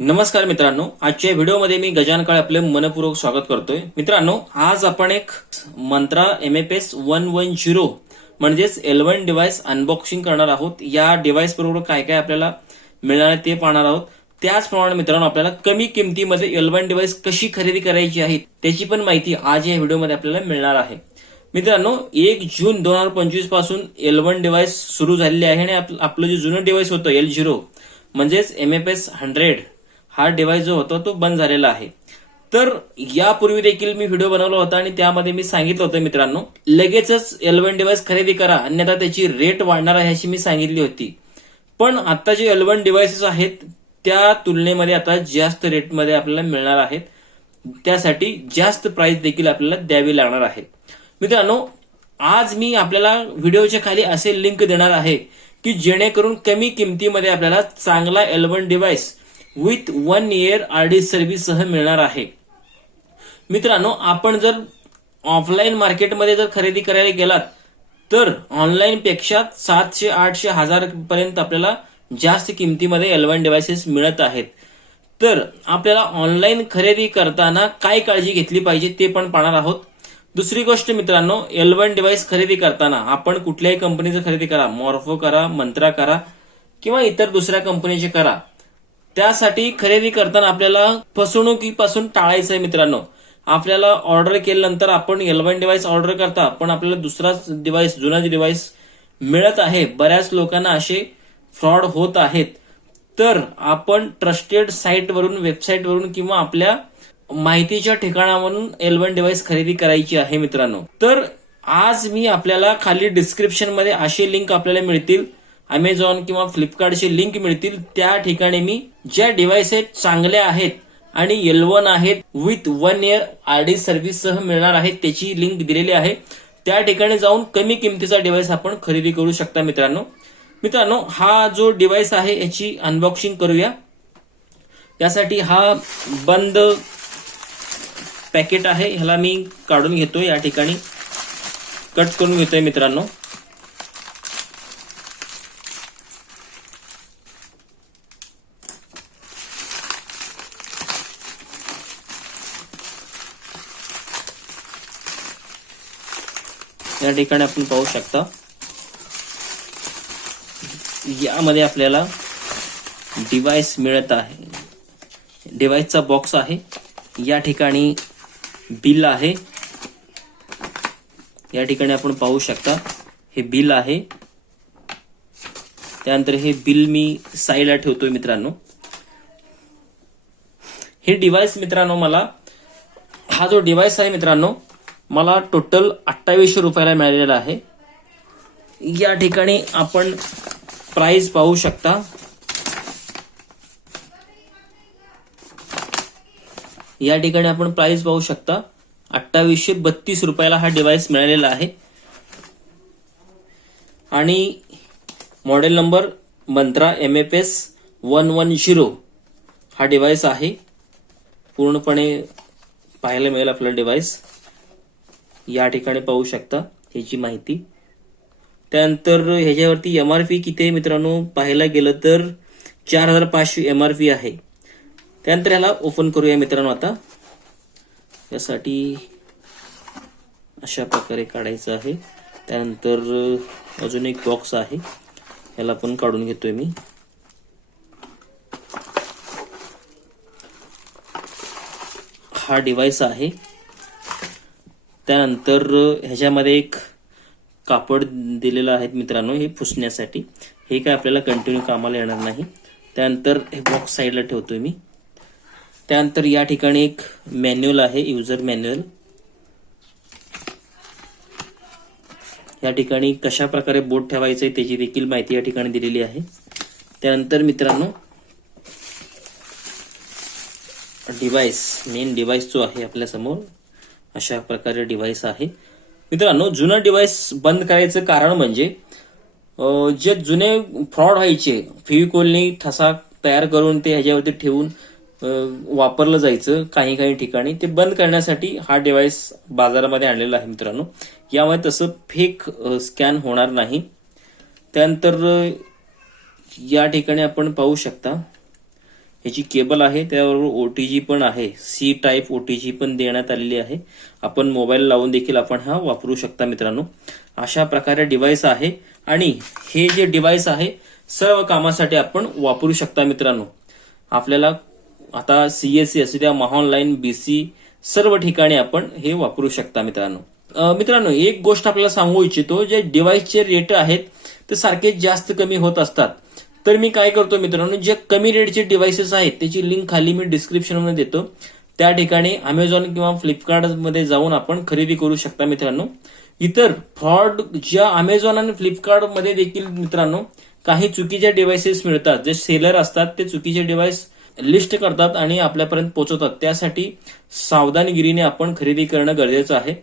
नमस्कार मित्रांनो आजच्या व्हिडिओमध्ये मी गजान काळे आपले मनपूर्वक स्वागत करतोय. मित्रांनो आज आपण एक Mantra M F S one one zero म्हणजेच एलवन डिव्हाइस अनबॉक्सिंग करणार आहोत. या डिव्हाइस बरोबर काय काय आपल्याला मिळणार आहे ते पाहणार आहोत. त्याचप्रमाणे मित्रांनो आपल्याला कमी किमतीमध्ये एलवन डिव्हाइस कशी खरेदी करायची आहे त्याची पण माहिती आज या व्हिडिओमध्ये आपल्याला मिळणार आहे. मित्रांनो एक जून दोन हजार पंचवीसपासून एलवन डिव्हाइस सुरू झालेली आहे आणि आप- आपलं जे जुनं डिव्हाइस होतं एल झिरो म्हणजेच एम एफ एस हंड्रेड हा डिव्हाइस जो होता तो बंद झालेला आहे. तर यापूर्वी देखील मी व्हिडिओ बनवला होता आणि त्यामध्ये मी सांगितलं होतं मित्रांनो लगेचच एलवन डिव्हाइस खरेदी करा अन्यथा त्याची रेट वाढणार आहे अशी मी सांगितली होती. पण आता जे एलवन डिवाइसेस आहेत त्या तुलनेमध्ये आता जास्त रेटमध्ये आपल्याला मिळणार आहेत. त्यासाठी जास्त प्राइस देखील आपल्याला द्यावी लागणार आहे. मित्रांनो आज मी आपल्याला व्हिडिओच्या खाली असे लिंक देणार आहे की जेणेकरून कमी किमतीमध्ये आपल्याला चांगला L one device with one year RD service सह मिळणार आहे. मित्रांनो आपण जर ऑफलाईन मार्केटमध्ये जर खरेदी करायला गेलात तर ऑनलाईन पेक्षा सातशे आठशे हजार पर्यंत आपल्याला जास्त किमतीमध्ये एलवन डिव्हायसेस मिळत आहेत. तर आपल्याला ऑनलाईन खरेदी करताना काय काळजी घेतली पाहिजे ते पण पाहणार आहोत. दुसरी गोष्ट मित्रांनो एलवन डिव्हाइस खरेदी करताना आपण कुठल्याही कंपनीचं खरेदी करा. मॉर्फो करा मंत्रा करा किंवा इतर दुसऱ्या कंपनीचे करा. त्यासाठी खरेदी करताना आपल्याला फसवणुकीपासून टाळायचं आहे मित्रांनो. आपल्याला ऑर्डर केल्यानंतर आपण एलवन डिव्हाइस ऑर्डर करता पण आपल्याला दुसराच डिव्हाइस जुनाच डिव्हाइस मिळत आहे. बऱ्याच लोकांना असे फ्रॉड होत आहेत. तर आपण ट्रस्टेड साईटवरून वेबसाईटवरून किंवा आपल्या माहितीच्या ठिकाणावरून एलवन डिव्हाइस खरेदी करायची आहे मित्रांनो. तर आज मी आपल्याला खाली डिस्क्रिप्शनमध्ये असे लिंक आपल्याला मिळतील. अमेझॉन किंवा फ्लिपकार्टशी लिंक मिळतील त्या ठिकाणी मी ज्या डिव्हाइस आहेत चांगल्या आहेत आणि एलवन आहेत with one year RD service सह मिळणार आहे त्याची लिंक दिलेली आहे. त्या ठिकाणी जाऊन कमी किमतीचा डिव्हाइस आपण खरेदी करू शकता मित्रांनो. मित्रांनो हा जो डिव्हाइस आहे याची अनबॉक्सिंग करूया. यासाठी हा बंद पॅकेट आहे ह्याला मी काढून घेतो या ठिकाणी. कट करून घेतोय मित्रांनो. या ठिकाणी आपण पाहू शकता. यामध्ये आपल्याला डिवाइस मिळत आहे. डिवाइसचा बॉक्स आहे. या ठिकाणी बिल आहे. या ठिकाणी आपण पाहू शकता हे बिल आहे. त्यानंतर हे बिल मी साईडला ठेवतोय मित्रांनो. हे डिव्हाइस मित्रांनो मला हा जो डिव्हाइस आहे मित्रांनो मला टोटल अठ्ठावीसशे रुपयाला मिळालेला आहे. या ठिकाणी आपण प्राइस पाहू शकता. या ठिकाणी आपण प्राइस पाहू शकता. अठ्ठावीसशे बत्तीस रुपयाला हा डिव्हाइस मिळालेला आहे. आणि model number Mantra M F S one one zero हा डिव्हाइस आहे. पूर्णपणे पाहायला मिळेल आपला डिव्हाइस या ठिकाणी पाहू शकता ह्याची माहिती. त्यानंतर ह्याच्यावरती एम आर पी किती आहे मित्रांनो? पाहायला गेलं तर चार हजार पाचशे एम आर पी आहे. त्यानंतर ह्याला ओपन करूया मित्रांनो आता. यासाठी अशा प्रकारे काढायचं आहे. त्यानंतर अजून एक बॉक्स आहे. ह्याला पण काढून घेतोय मी. हा डिवाइस आहे. त्यानंतर ह्याच्यामध्ये एक कापड दिलेलं आहे मित्रांनो हे पुसण्यासाठी. हे काय आपल्याला कंटिन्यू कामाला येणार नाही. त्यानंतर हे बॉक्स साईडला ठेवतो मी. त्यानंतर या ठिकाणी एक मॅन्युअल आहे युजर मॅन्युअल या ठिकाणी कशा प्रकारे बोट ठेवायचं आहे त्याची देखील माहिती या ठिकाणी दिलेली आहे. त्यानंतर मित्रांनो डिव्हाइस मेन डिव्हाइस जो आहे आपल्यासमोर अशा प्रकारे डिव्हाइस आहे. मित्रांनो जुनं डिव्हाइस बंद करायचं कारण म्हणजे जे जुने फ्रॉड व्हायचे फेविकोलनी ठसा तयार करून ते ह्याच्यावरती ठेवून वापरलं जायचं काही काही ठिकाणी ते बंद करण्यासाठी हा डिव्हाइस बाजारामध्ये आणलेला आहे मित्रांनो. यामुळे तसं फेक स्कॅन होणार नाही. त्यानंतर या ठिकाणी आपण पाहू शकता. ह्याची केबल आहे त्याबरोबर ओ टी जी पण आहे. C type O T G पण देण्यात आलेली आहे. आपण मोबाईल लावून देखील आपण हा वापरू शकता मित्रांनो. अशा प्रकारे डिव्हाइस आहे आणि हे जे डिव्हाइस आहे सर्व कामासाठी आपण वापरू शकता मित्रांनो. आपल्याला आता सी एस सी असू द्या महाऑनलाईन बीसी सर्व ठिकाणी आपण हे वापरू शकता मित्रांनो. मित्रांनो एक गोष्ट आपल्याला सांगू इच्छितो जे डिव्हाइसचे रेट आहेत ते सारखे जास्त कमी होत असतात. तर मी काय करतो मित्रांनो जे कमी रेटचे डिव्हाइसेस आहेत त्याची लिंक खाली मी डिस्क्रिप्शनमध्ये देतो. त्या ठिकाणी अमेझॉन किंवा फ्लिपकार्टमध्ये जाऊन आपण खरेदी करू शकता मित्रांनो. इतर फ्रॉड ज्या अमेझॉन आणि फ्लिपकार्टमध्ये देखील मित्रांनो काही चुकीच्या डिव्हाइसेस मिळतात. जे सेलर असतात ते चुकीचे डिव्हाइस लिस्ट करतात आणि आपल्यापर्यंत पोहोचवतात. त्यासाठी सावधानगिरीने आपण खरेदी करणं गरजेचं आहे.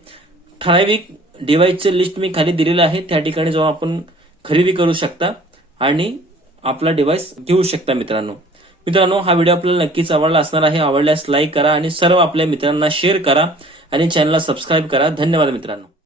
ठराविक डिव्हाइसचे लिस्ट मी खाली दिलेलं आहे. त्या ठिकाणी जाऊन आपण खरेदी करू शकता. आणि आपला डिव्हाइस घेऊ शकता मित्रांनो. मित्रांनो हा व्हिडिओ आपल्याला नक्कीच आवडला असणार आहे. आवडल्यास लाईक करा आणि सर्व आपल्या मित्रांना शेअर करा आणि चॅनलला सबस्क्राईब करा. धन्यवाद मित्रांनो.